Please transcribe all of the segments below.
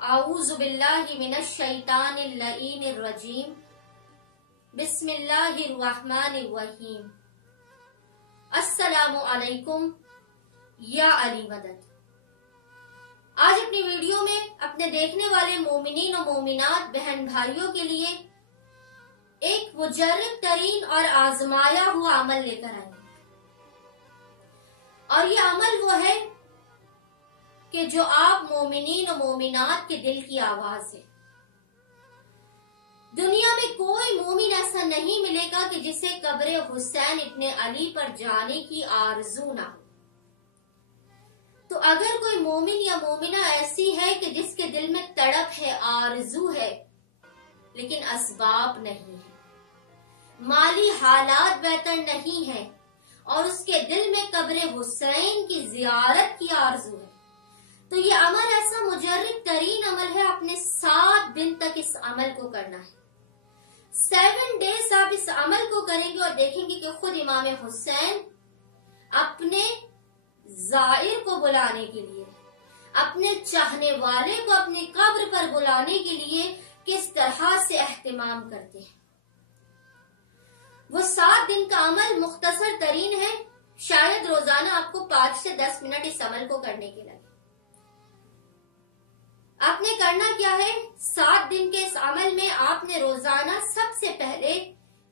اعوذ باللہ من الشیطان اللعین الرجیم بسم اللہ الرحمن الرحیم السلام علیکم یا علی مدد۔ آج اپنی ویڈیو میں اپنے دیکھنے والے مومنین و مومنات بہن بھائیوں کے لیے ایک مجرب ترین اور آزمایا ہوا عمل لے کر آئے، اور یہ عمل وہ ہے کہ جو آپ مومنین و مومنات کے دل کی آواز ہے۔ دنیا میں کوئی مومن ایسا نہیں ملے گا کہ جسے قبر حسین ابن علی پر جانے کی آرزو نہ ہو۔ تو اگر کوئی مومن یا مومنہ ایسی ہے کہ جس کے دل میں تڑپ ہے، آرزو ہے، لیکن اسباب نہیں ہے، مالی حالات بہتر نہیں ہے، اور اس کے دل میں قبر حسین کی زیارت کی آرزو ہے، تو یہ عمل ایسا مجرب ترین عمل ہے۔ اپنے 7 دن تک اس عمل کو کرنا ہے۔ 7 days آپ اس عمل کو کریں گے اور دیکھیں گے کہ خود امام حسین اپنے زائر کو بلانے کے لیے، اپنے چاہنے والے کو اپنی قبر پر بلانے کے لیے کس طرح سے اہتمام کرتے ہیں۔ وہ 7 دن کا عمل مختصر ترین ہے، شاید روزانہ آپ کو 5 سے 10 منٹ اس عمل کو کرنے کے لگے۔ آپ نے کرنا کیا ہے؟ 7 دن کے اس عمل میں آپ نے روزانہ سب سے پہلے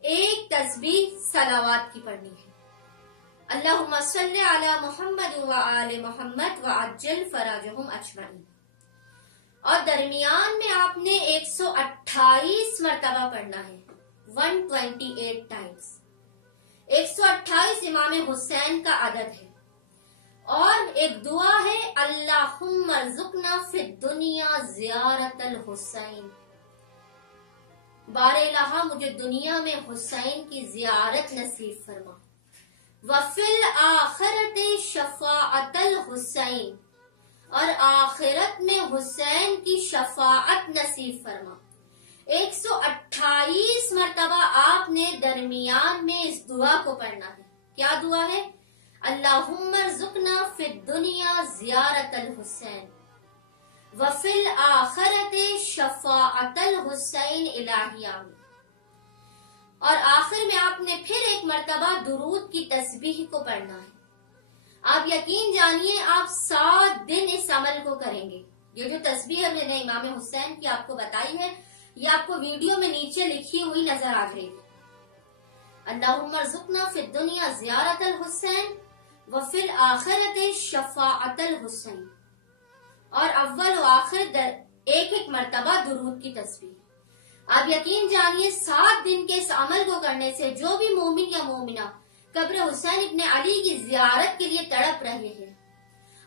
ایک تسبیح صلوات کی پڑھنی ہے، اللہم صلی علی محمد و آل محمد وعجل فرجہم اجمعین، اور درمیان میں آپ نے 128 مرتبہ پڑھنا ہے، 128 times۔ 128 امام حسین کا عدد ہے، اور ایک دعا ہے اللہم ارزقنا فی الدنیا زیارت الحسین، بار الہ مجھے دنیا میں حسین کی زیارت نصیب فرما، وفی الآخرت شفاعت الحسین، اور آخرت میں حسین کی شفاعت نصیب فرما۔ 128 مرتبہ آپ نے درمیان میں اس دعا کو پڑھنا ہے۔ کیا دعا ہے؟ اللہم ارزقنا فی الدنیا زیارت الحسین وفی الآخرت شفاعت الحسین الہی آمین۔ اور آخر میں آپ نے پھر ایک مرتبہ درود کی تسبیح کو پڑھنا ہے۔ آپ یقین جانیے آپ 7 دن اس عمل کو کریں گے۔ یہ جو تسبیح میں نے امام حسین کی آپ کو بتائی ہے، یہ آپ کو ویڈیو میں نیچے لکھی ہوئی نظر آ رہی ہے۔ اللہم ارزقنا فی الدنیا زیارت الحسین وفی الآخرت شفاعت الحسین، اور اول و آخر ایک مرتبہ درود کی تسبیح۔ آپ یقین جانیے 7 دن کے اس عمل کو کرنے سے جو بھی مومن یا مومنہ قبر حسین ابن علی کی زیارت کے لیے تڑپ رہے ہیں،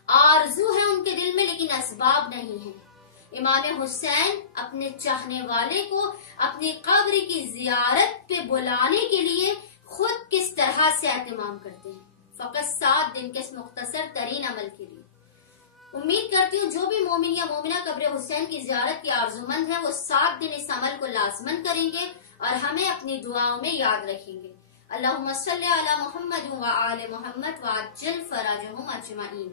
آرزو ہے ان کے دل میں لیکن اسباب نہیں ہے، امام حسین اپنے چاہنے والے کو اپنی قبر کی زیارت پہ بلانے کے لیے خود کس طرح سے اہتمام کرتے ہیں، فقط 7 دن کے اس مختصر ترین عمل کے لیے۔ امید کرتی ہوں جو بھی مومن یا مومنہ قبر حسین کی زیارت کی آرزومند ہے وہ 7 دن اس عمل کو لازمن کریں گے اور ہمیں اپنی دعاؤں میں یاد رکھیں گے۔ اللہم صلی علی محمد و آل محمد وعجل فرجہم اجمعین۔